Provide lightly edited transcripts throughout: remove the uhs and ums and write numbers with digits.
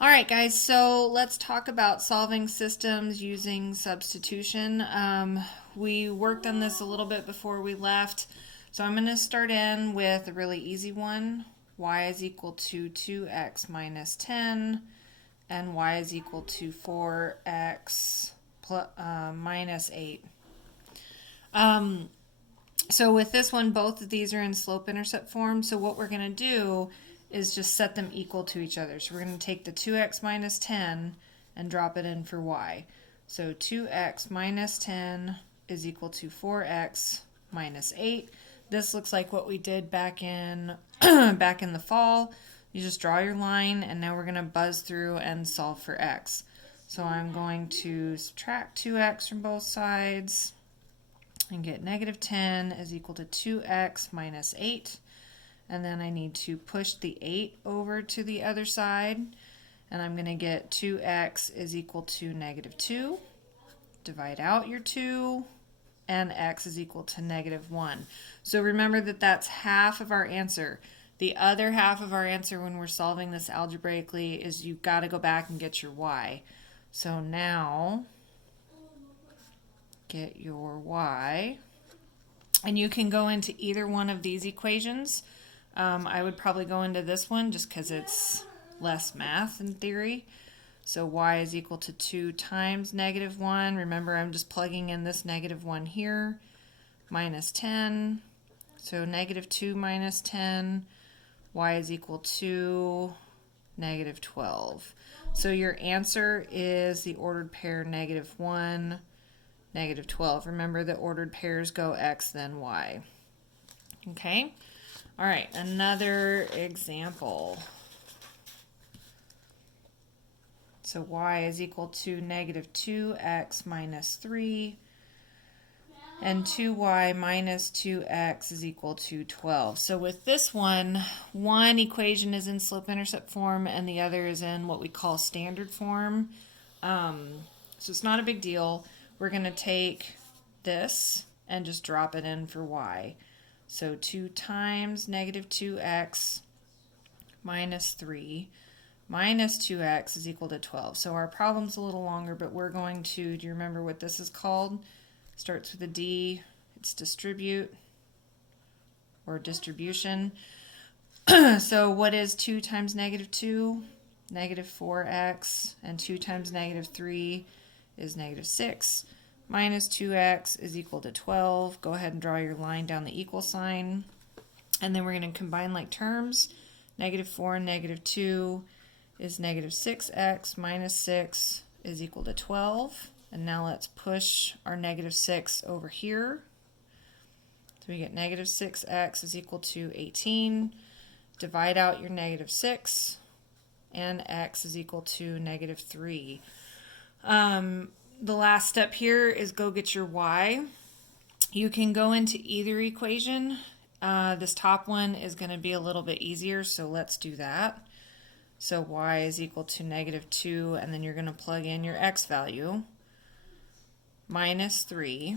All right, guys, so let's talk about solving systems using substitution. We worked on this a little bit before we left, so I'm going to start in with a really easy one. Y is equal to 2x minus 10, and y is equal to 4x minus 8. So with this one, both of these are in slope-intercept form, so what we're going to do is just set them equal to each other. So we're going to take the 2x minus 10 and drop it in for y. So 2x minus 10 is equal to 4x minus 8. This looks like what we did back in back in the fall. You just draw your line, and now we're going to buzz through and solve for x. So I'm going to subtract 2x from both sides and get negative 10 is equal to 2x minus 8. And then I need to push the 8 over to the other side, and I'm going to get 2x is equal to negative 2. Divide out your 2, and x is equal to negative 1. So remember that that's half of our answer. The other half of our answer when we're solving this algebraically is you've got to go back and get your y. So now, get your y. And you can go into either one of these equations. I would probably go into this one just because it's less math in theory. So y is equal to 2 times negative 1. Remember, I'm just plugging in this negative 1 here. Minus 10. So negative 2 minus 10. Y is equal to negative 12. So your answer is the ordered pair negative 1, negative 12. Remember that ordered pairs go x, then y. Okay? All right, another example. So y is equal to negative 2x minus 3, and 2y minus 2x is equal to 12. So with this one equation is in slope-intercept form, and the other is in what we call standard form. So it's not a big deal. We're going to take this and just drop it in for y. So 2 times negative 2x minus 3 minus 2x is equal to 12. So our problem's a little longer, but we're going to, do you remember what this is called? Starts with a D. It's distribute or distribution. So what is 2 times negative 2? Negative 4x. And 2 times negative 3 is negative 6. Minus 2x is equal to 12. Go ahead and draw your line down the equal sign. And then we're going to combine like terms. Negative 4 and negative 2 is negative 6x minus 6 is equal to 12. And now let's push our negative 6 over here. So we get negative 6x is equal to 18. Divide out your negative 6, and x is equal to negative 3. The last step here is go get your y. You can go into either equation. This top one is going to be a little bit easier, so let's do that. So y is equal to negative 2, and then you're going to plug in your x value, minus 3.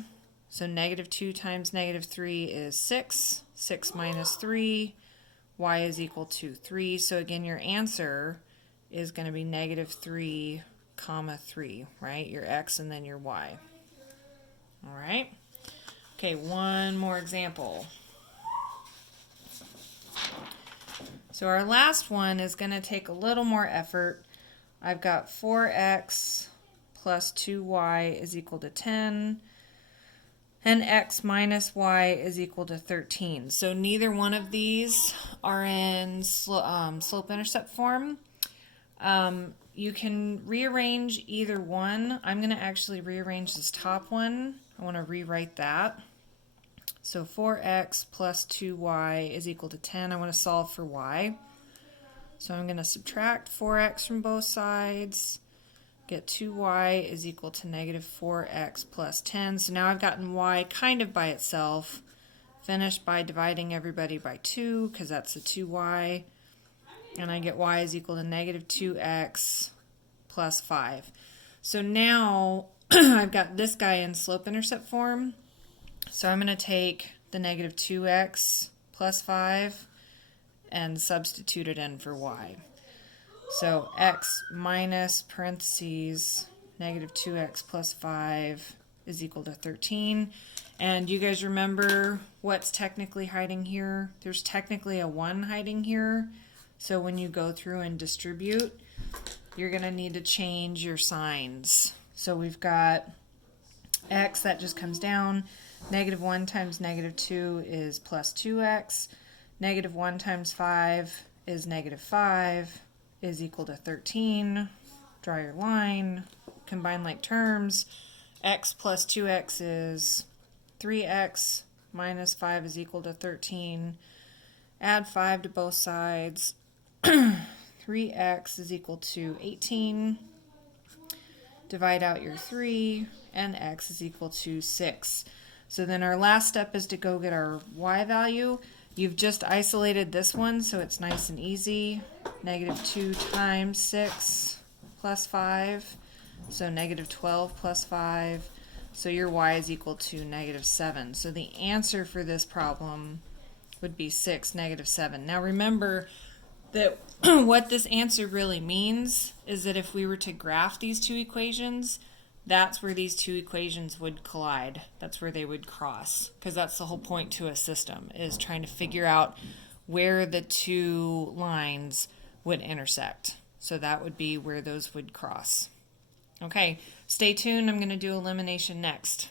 So negative 2 times negative 3 is 6. 6 minus 3, y is equal to 3. So again, your answer is going to be negative 3, comma 3, right? Your x and then your y. All right. Okay, one more example. So our last one is going to take a little more effort. I've got 4x plus 2y is equal to 10, and x minus y is equal to 13. So neither one of these are in slope-intercept form. You can rearrange either one. I'm going to actually rearrange this top one. I want to rewrite that. So 4x plus 2y is equal to 10. I want to solve for y. So I'm going to subtract 4x from both sides. Get 2y is equal to negative 4x plus 10. So now I've gotten y kind of by itself. Finish by dividing everybody by 2 because that's a 2y. And I get y is equal to negative 2x plus 5. So now I've got this guy in slope-intercept form. So I'm going to take the negative 2x plus 5 and substitute it in for y. So x minus parentheses negative 2x plus 5 is equal to 13. And you guys remember what's technically hiding here? There's technically a 1 hiding here. So when you go through and distribute, you're going to need to change your signs. So we've got x, that just comes down. Negative 1 times negative 2 is plus 2x. Negative 1 times 5 is negative 5 is equal to 13. Draw your line. Combine like terms. X plus 2x is 3x minus 5 is equal to 13. Add 5 to both sides. 3x is equal to 18. Divide out your 3, and x is equal to 6. So then our last step is to go get our y value. You've just isolated this one, so it's nice and easy. Negative 2 times 6 plus 5. So negative 12 plus 5. So your y is equal to negative 7. So the answer for this problem would be 6, negative 7. Now remember that what this answer really means is that if we were to graph these two equations, that's where these two equations would collide. That's where they would cross, because that's the whole point to a system, is trying to figure out where the two lines would intersect. So that would be where those would cross. Okay, stay tuned. I'm going to do elimination next.